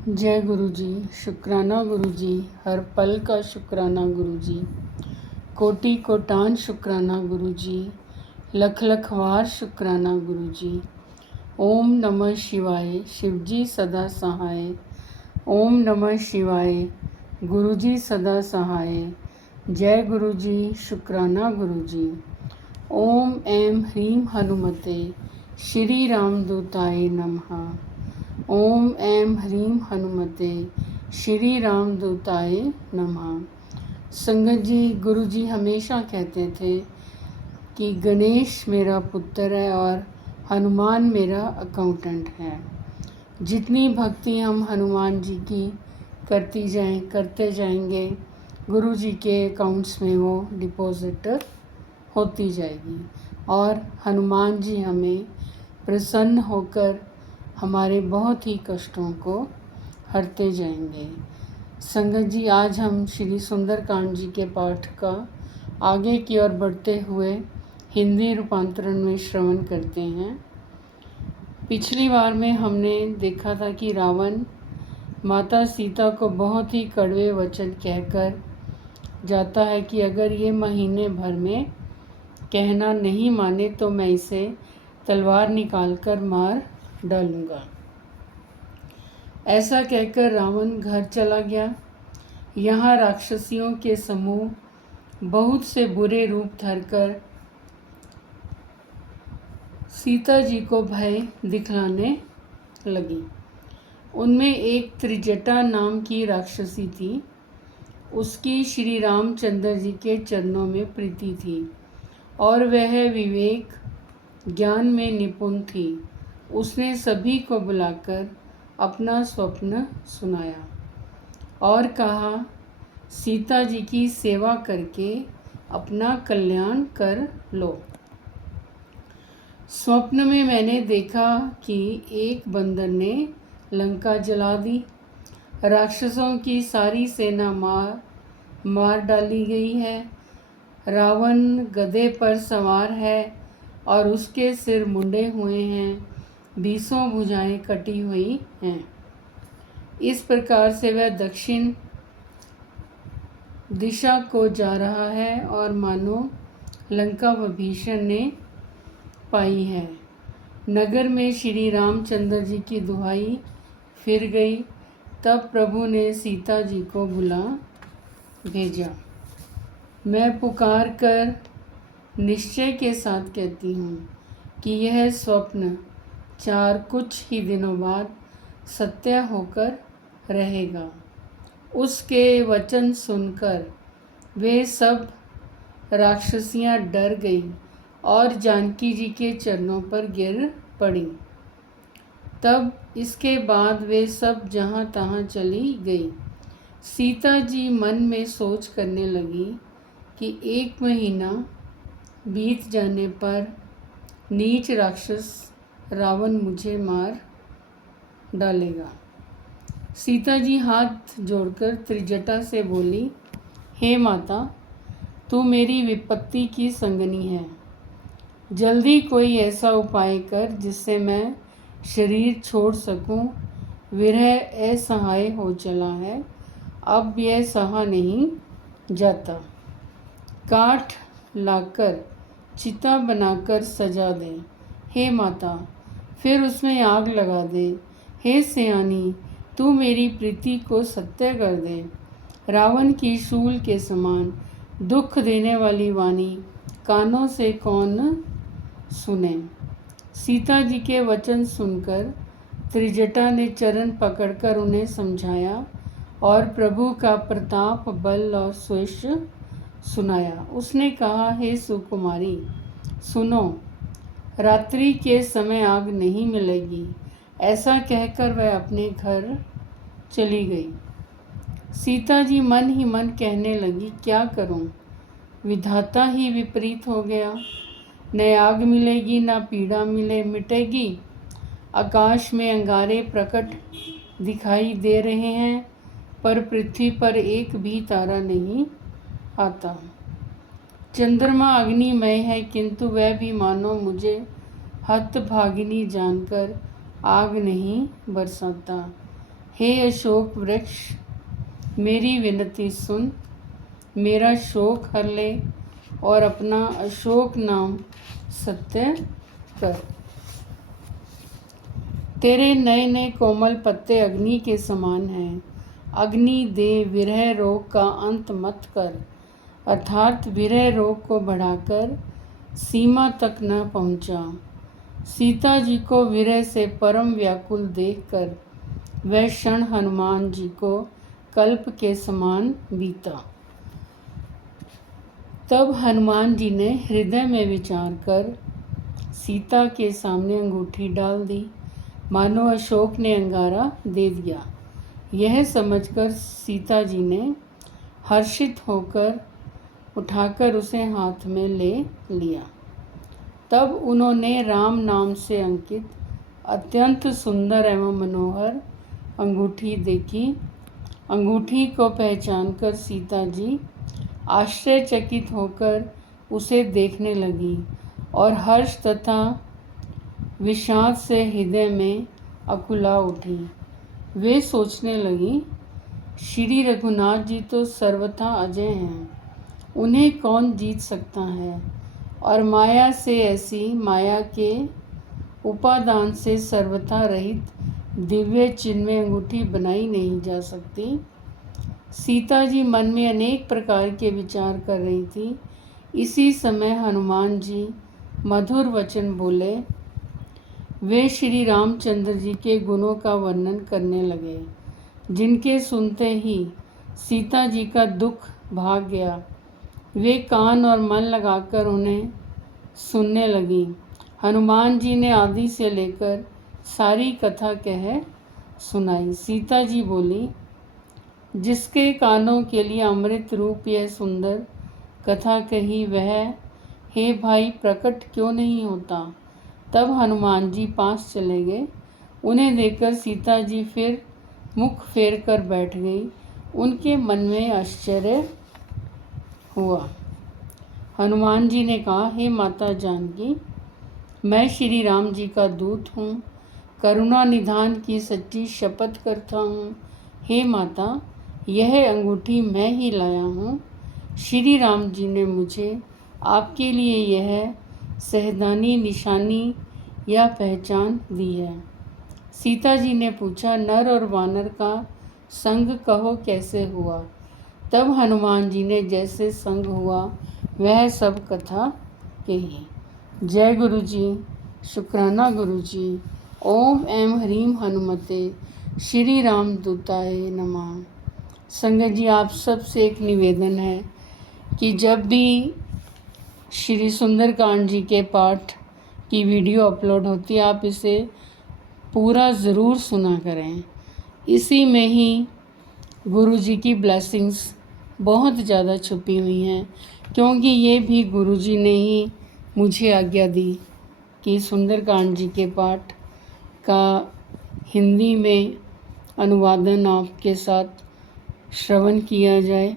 जय गुरु जी। शुक्राना गुरु जी, हर पल का शुक्राना गुरु जी, कोटि कोटान शुक्राना गुरु जी, लख लख वार शुक्राना गुरु जी। ओम नमः शिवाय, शिव जी सदा सहाय। ओम नमः शिवाय, गुरु जी सदा सहाय। जय गुरु जी, शुक्राना गुरु जी। ओम ऐं ह्रीं हनुमते श्री रामदूताय नमः। ओम ऐं ह्रीं हनुमते श्री रामदूताय नमः। संगत जी, गुरु जी हमेशा कहते थे कि गणेश मेरा पुत्र है और हनुमान मेरा अकाउंटेंट है। जितनी भक्ति हम हनुमान जी की करते जाएंगे, गुरु जी के अकाउंट्स में वो डिपॉजिट होती जाएगी और हनुमान जी हमें प्रसन्न होकर हमारे बहुत ही कष्टों को हरते जाएंगे। संगत जी, आज हम श्री सुंदरकांड जी के पाठ का आगे की ओर बढ़ते हुए हिंदी रूपांतरण में श्रवण करते हैं। पिछली बार में हमने देखा था कि रावण माता सीता को बहुत ही कड़वे वचन कहकर जाता है कि अगर ये महीने भर में कहना नहीं माने तो मैं इसे तलवार निकालकर मार डालूंगा। ऐसा कहकर रावण घर चला गया। यहाँ राक्षसियों के समूह बहुत से बुरे रूप धरकर सीता जी को भय दिखलाने लगी। उनमें एक त्रिजटा नाम की राक्षसी थी। उसकी श्री रामचंद्र जी के चरणों में प्रीति थी और वह विवेक ज्ञान में निपुण थी। उसने सभी को बुलाकर अपना स्वप्न सुनाया और कहा, सीता जी की सेवा करके अपना कल्याण कर लो। स्वप्न में मैंने देखा कि एक बंदर ने लंका जला दी। राक्षसों की सारी सेना मार डाली गई है। रावण गधे पर सवार है और उसके सिर मुंडे हुए हैं, 20 भुजाएं कटी हुई हैं। इस प्रकार से वह दक्षिण दिशा को जा रहा है और मानो लंका विभीषण ने पाई है। नगर में श्री रामचंद्र जी की दुहाई फिर गई। तब प्रभु ने सीता जी को बुला भेजा। मैं पुकार कर निश्चय के साथ कहती हूँ कि यह स्वप्न कुछ ही दिनों बाद सत्य होकर रहेगा। उसके वचन सुनकर वे सब राक्षसियाँ डर गईं और जानकी जी के चरणों पर गिर पड़ी। तब इसके बाद वे सब जहाँ तहाँ चली गई। सीता जी मन में सोच करने लगी कि 1 महीना बीत जाने पर नीच राक्षस रावण मुझे मार डालेगा। सीता जी हाथ जोड़कर त्रिजटा से बोली, हे माता, तू मेरी विपत्ति की संगनी है। जल्दी कोई ऐसा उपाय कर जिससे मैं शरीर छोड़ सकूं। विरह असहाय हो चला है, अब यह सहा नहीं जाता। काठ लाकर चिता बनाकर सजा दे हे माता, फिर उसमें आग लगा दे। हे सयानी, तू मेरी प्रीति को सत्य कर दे। रावण की शूल के समान दुख देने वाली वाणी कानों से कौन सुने। सीता जी के वचन सुनकर त्रिजटा ने चरण पकड़कर उन्हें समझाया और प्रभु का प्रताप, बल और सुयश सुनाया। उसने कहा, हे सुकुमारी, सुनो, रात्रि के समय आग नहीं मिलेगी। ऐसा कहकर वह अपने घर चली गई। सीता जी मन ही मन कहने लगी, क्या करूं? विधाता ही विपरीत हो गया। न आग मिलेगी, न पीड़ा मिटेगी। आकाश में अंगारे प्रकट दिखाई दे रहे हैं, पर पृथ्वी पर एक भी तारा नहीं आता। चंद्रमा अग्निमय है, किंतु वह भी मानो मुझे हतभागिनी जानकर आग नहीं बरसाता। हे अशोक वृक्ष, मेरी विनती सुन, मेरा शोक हर ले और अपना अशोक नाम सत्य कर। तेरे नए नए कोमल पत्ते अग्नि के समान हैं। अग्नि दे, विरह रोग का अंत मत कर, अर्थात विरह रोग को बढ़ाकर सीमा तक न पहुंचा। सीता जी को विरह से परम व्याकुल देखकर वह क्षण हनुमान जी को कल्प के समान बीता। तब हनुमान जी ने हृदय में विचार कर सीता के सामने अंगूठी डाल दी, मानो अशोक ने अंगारा दे दिया। यह समझकर सीता जी ने हर्षित होकर उठाकर उसे हाथ में ले लिया। तब उन्होंने राम नाम से अंकित अत्यंत सुंदर एवं मनोहर अंगूठी देखी। अंगूठी को पहचानकर सीता जी आश्चर्यचकित होकर उसे देखने लगी और हर्ष तथा विषाद से हृदय में अकुला उठी। वे सोचने लगी, श्री रघुनाथ जी तो सर्वथा अजय हैं, उन्हें कौन जीत सकता है। और माया से, ऐसी माया के उपादान से सर्वथा रहित दिव्य चिन्मय अंगूठी बनाई नहीं जा सकती। सीता जी मन में अनेक प्रकार के विचार कर रही थी। इसी समय हनुमान जी मधुर वचन बोले। वे श्री रामचंद्र जी के गुणों का वर्णन करने लगे, जिनके सुनते ही सीता जी का दुख भाग गया। वे कान और मन लगाकर उन्हें सुनने लगी। हनुमान जी ने आदि से लेकर सारी कथा कह सुनाई। सीता जी बोली, जिसके कानों के लिए अमृत रूप यह सुंदर कथा कही, वह हे भाई प्रकट क्यों नहीं होता। तब हनुमान जी पास चले गए। उन्हें देखकर सीता जी फिर मुख फेर कर बैठ गई। उनके मन में आश्चर्य हुआ। हनुमान जी ने कहा, हे माता जानकी, मैं श्री राम जी का दूत हूँ, करुणा निधान की सच्ची शपथ करता हूँ। हे माता, यह अंगूठी मैं ही लाया हूँ। श्री राम जी ने मुझे आपके लिए यह सहदानी निशानी या पहचान दी है। सीता जी ने पूछा, नर और वानर का संग कहो कैसे हुआ। तब हनुमान जी ने जैसे संग हुआ वह सब कथा कही। जय गुरु जी, शुक्राना गुरु जी। ओम ऐं ह्रीं हनुमते श्री राम दूताय नमः। संगत जी, आप सब से एक निवेदन है कि जब भी श्री सुंदरकांड जी के पाठ की वीडियो अपलोड होती है, आप इसे पूरा ज़रूर सुना करें। इसी में ही गुरु जी की ब्लेसिंग्स बहुत ज़्यादा छुपी हुई हैं, क्योंकि ये भी गुरु जी ने ही मुझे आज्ञा दी कि सुंदरकांड जी के पाठ का हिंदी में अनुवादन आपके साथ श्रवण किया जाए।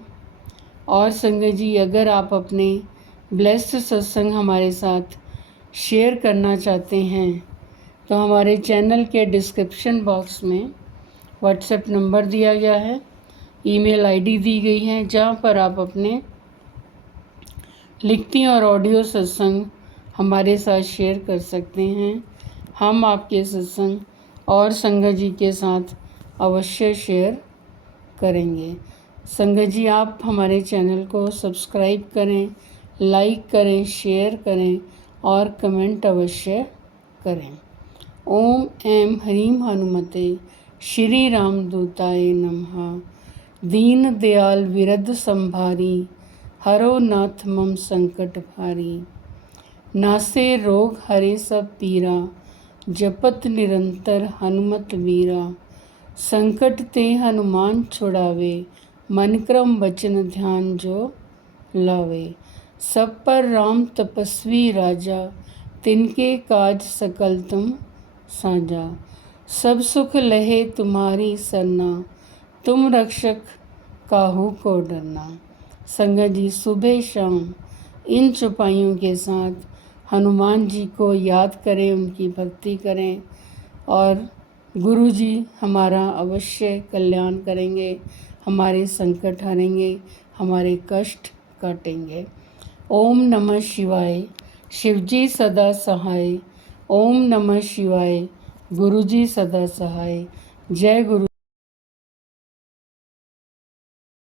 और संगत जी, अगर आप अपने ब्लेस्ड सत्संग हमारे साथ शेयर करना चाहते हैं तो हमारे चैनल के डिस्क्रिप्शन बॉक्स में व्हाट्सएप नंबर दिया गया है, ईमेल आईडी दी गई है, जहाँ पर आप अपने लिखती और ऑडियो सत्संग हमारे साथ शेयर कर सकते हैं। हम आपके सत्संग और संगत जी के साथ अवश्य शेयर करेंगे। संगत जी, आप हमारे चैनल को सब्सक्राइब करें, लाइक करें, शेयर करें और कमेंट अवश्य करें। ओम ऐं ह्रीं हनुमते श्री राम दूताय नमः। दीन दयाल विरद संभारी, हरो नाथ मम संकट भारी। नासे रोग हरे सब पीरा, जपत निरंतर हनुमत वीरा। संकट ते हनुमान छुड़ावे, मन क्रम वचन ध्यान जो लावे। सब पर राम तपस्वी राजा, तिनके काज सकल तुम साजा। सब सुख लहे तुम्हारी सरना, तुम रक्षक काहू को डरना। संगत जी, सुबह शाम इन चौपाइयों के साथ हनुमान जी को याद करें, उनकी भक्ति करें और गुरु जी हमारा अवश्य कल्याण करेंगे, हमारे संकट हरेंगे, हमारे कष्ट काटेंगे। ओम नमः शिवाय। शिवजी सदा सहाय। ओम नमः शिवाय। गुरु जी सदा सहाय। जय गुरु।